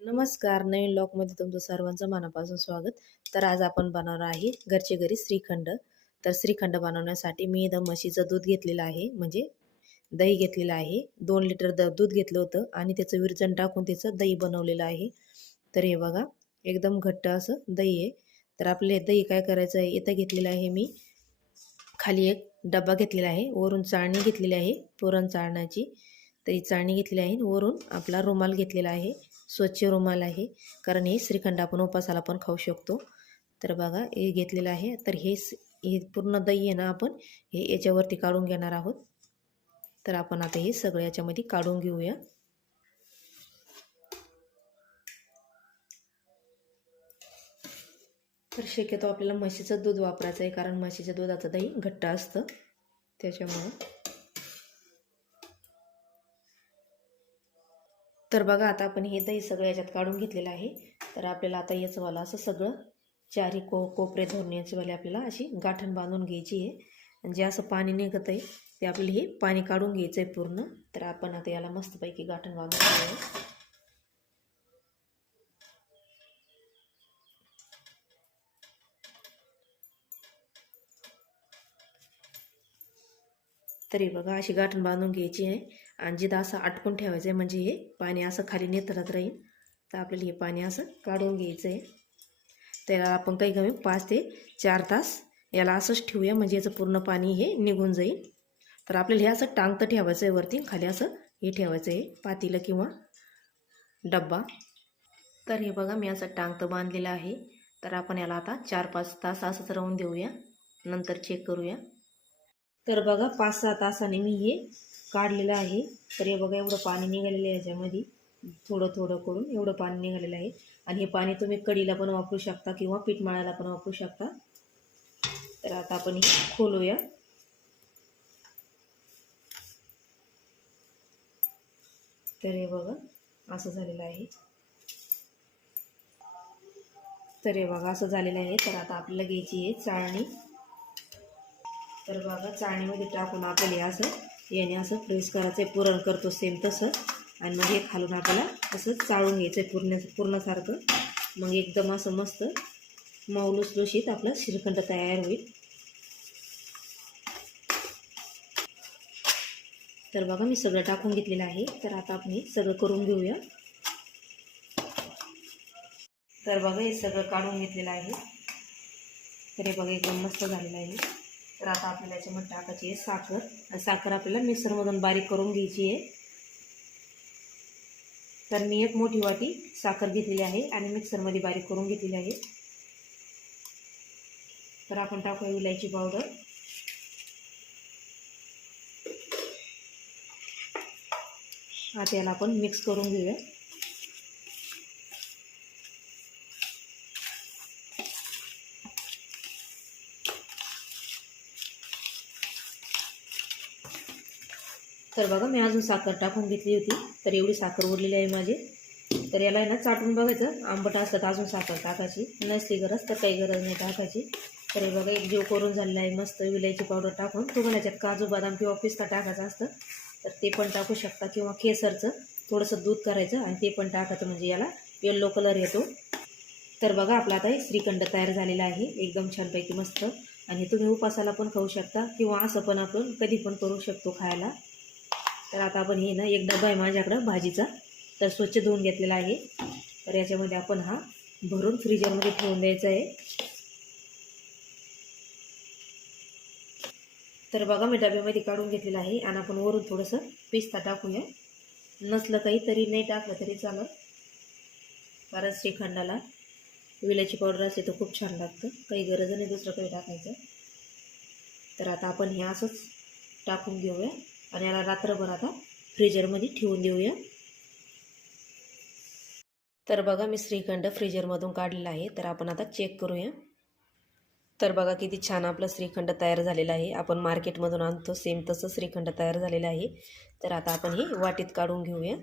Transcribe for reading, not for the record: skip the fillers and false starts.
नमस्कार. नवीन लॉकमध्ये तुमचं सर्वांचं मनापासून स्वागत. तर आज आपण बनवणार आहे घरचे घरी श्रीखंड. तर श्रीखंड बनवण्यासाठी मी इथं म्हशीचं दूध घेतलेलं आहे, म्हणजे दही घेतलेलं आहे. 2 लिटर दूध घेतलं होतं आणि त्याचं विरजण टाकून त्याचं दही बनवलेलं आहे. तर हे बघा, एकदम घट्ट असं दही आहे. तर आपले दही काय करायचं आहे, इथं घेतलेलं आहे मी खाली एक डब्बा घेतलेला आहे, वरून चाळणी घेतलेली आहे पुरण चाळण्याची. तर ही चाळणी घेतलेली आहे, वरून आपला रुमाल घेतलेला आहे, स्वच्छ रुमाल आहे, कारण हे श्रीखंड आपण उपासाला पण खाऊ शकतो. तर बघा हे घेतलेलं आहे. तर हे पूर्ण दही आहे ना, आपण हे याच्यावरती काढून घेणार आहोत. तर आपण आता हे सगळं याच्यामध्ये काढून घेऊया. तर शक्यतो आपल्याला म्हशीचं दूध वापरायचं आहे, कारण म्हशीच्या दुधाचं दही घट्ट असतं त्याच्यामुळं. तर बघा आता आपण हे दही सगळं याच्यात काढून घेतलेलं आहे. तर आपल्याला आता याचं वाला असं सगळं चारी कोपरे धरून याची वाली आपल्याला अशी गाठण बांधून घ्यायची आहे. आणि जे असं पाणी निघत आहे ते आपल्याला हे पाणी काढून घ्यायचं आहे पूर्ण. तर आपण आता याला मस्तपैकी गाठण बांधून घेऊया. तरी बघा अशी गाठण बांधून घ्यायची आहे आणि जिथं असं अटकून ठेवायचं आहे, म्हणजे हे पाणी असं खाली नेतरत राहील. तर आपल्याला हे पाणी असं काढून घ्यायचं आहे. त्याला आपण काही कमी 5 ते 4 तास याला असंच ठेवूया, म्हणजे याचं पूर्ण पाणी हे निघून जाईल. तर आपल्याला हे असं टांगतं ठेवायचं आहे, वरती खाली असं हे ठेवायचं आहे पातेलं किंवा डब्बा. तर हे बघा मी असं टांगतं बांधलेलं आहे. तर आपण याला आता 4-5 तास असंच राहून देऊया, नंतर चेक करूया. तर बघा 5-6 तासाने मी हे काढलेलं आहे. तर हे बघा एवढं पाणी निघालेलं आहे याच्यामध्ये, थोडं थोडं करून एवढं पाणी निघालेलं आहे. आणि हे पाणी तुम्ही कढीला पण वापरू शकता किंवा पीठ मळायला पण वापरू शकता. तर आता आपण हे खोलूया. तर हे बघा असं झालेलं आहे. तर हे बघा असं झालेलं आहे. तर आता आपल्याला घ्यायची आहे चाळणी. तर बघा चाळणीमध्ये टाकून आपल्याला असं याने असं प्रेस करायचं आहे, पुरण करतो सेम तसं. आणि मग हे खालून आपल्याला असं चाळून घ्यायचं आहे पूर्णसारखं. मग एकदम असं मस्त मऊ लुसलुशीत आपलं श्रीखंड तयार होईल. तर बघा मी सगळं टाकून घेतलेलं आहे. तर आता आपण हे सगळं करून घेऊया. तर बघा हे सगळं काढून घेतलेलं आहे. तर हे बघा एकदम मस्त झालेलं आहे. तर आता आपल्याला याच्यामध्ये टाकायची आहे साखर. आणि साखर आपल्याला मिक्सरमधून बारीक करून घ्यायची आहे. तर मी एक मोठी वाटी साखर घेतलेली आहे आणि मिक्सरमध्ये बारीक करून घेतलेली आहे. तर आपण टाकूया विलायची पावडर. आता याला आपण मिक्स करून घेऊया. तर बघा मी अजून साखर टाकून घेतली होती. तर एवढी साखर उरलेली आहे माझी. तर याला आहे ना चाटून बघायचं, आंबट असलं तर अजून साखर टाकायची, नसली गरज तर काही गरज नाही टाकायची. तर हे बघा एक जीव करून झालेला आहे मस्त विलायची पावडर टाकून. तुम्हाला याच्यात काजू बदाम किंवा पिस्ता टाकायचं असतं तर ते पण टाकू शकता, किंवा केसरचं थोडंसं दूध करायचं आणि ते पण टाकायचं, म्हणजे याला येल्लो कलर येतो. तर बघा आपला आता हे श्रीखंड तयार झालेला आहे एकदम छानपैकी मस्त. आणि तुम्ही उपासाला पण खाऊ शकता किंवा असं पण आपण कधी पण करू शकतो खायला. तर आता आपण हे ना एक डबा आहे माझ्याकडं भाजीचा, तर स्वच्छ धुवून घेतलेला आहे. तर याच्यामध्ये आपण हा भरून फ्रीजरमध्ये ठेवून द्यायचा आहे. तर बघा मी डब्यामध्ये काढून घेतलेला आहे. आणि आपण वरून थोडंसं पिस्ता टाकूया, नसलं काही तरी नाही टाकलं तरी चालत, कारण श्रीखंडाला विलायची पावडर असते तर खूप छान लागतं, काही गरज नाही दुसरं काही टाकायचं. तर आता आपण हे असंच टाकून घेऊया आणि याला रात्रभर आता फ्रीजरमध्ये ठेवून देऊया. तर बघा मी श्रीखंड फ्रीजरमधून काढलेला आहे. तर आपण आता चेक करूया. तर बघा किती छान आपलं श्रीखंड तयार झालेलं आहे. आपण मार्केटमधून आणतो सेम तसं श्रीखंड तयार झालेलं आहे. तर आता आपण हे वाटीत काढून घेऊया.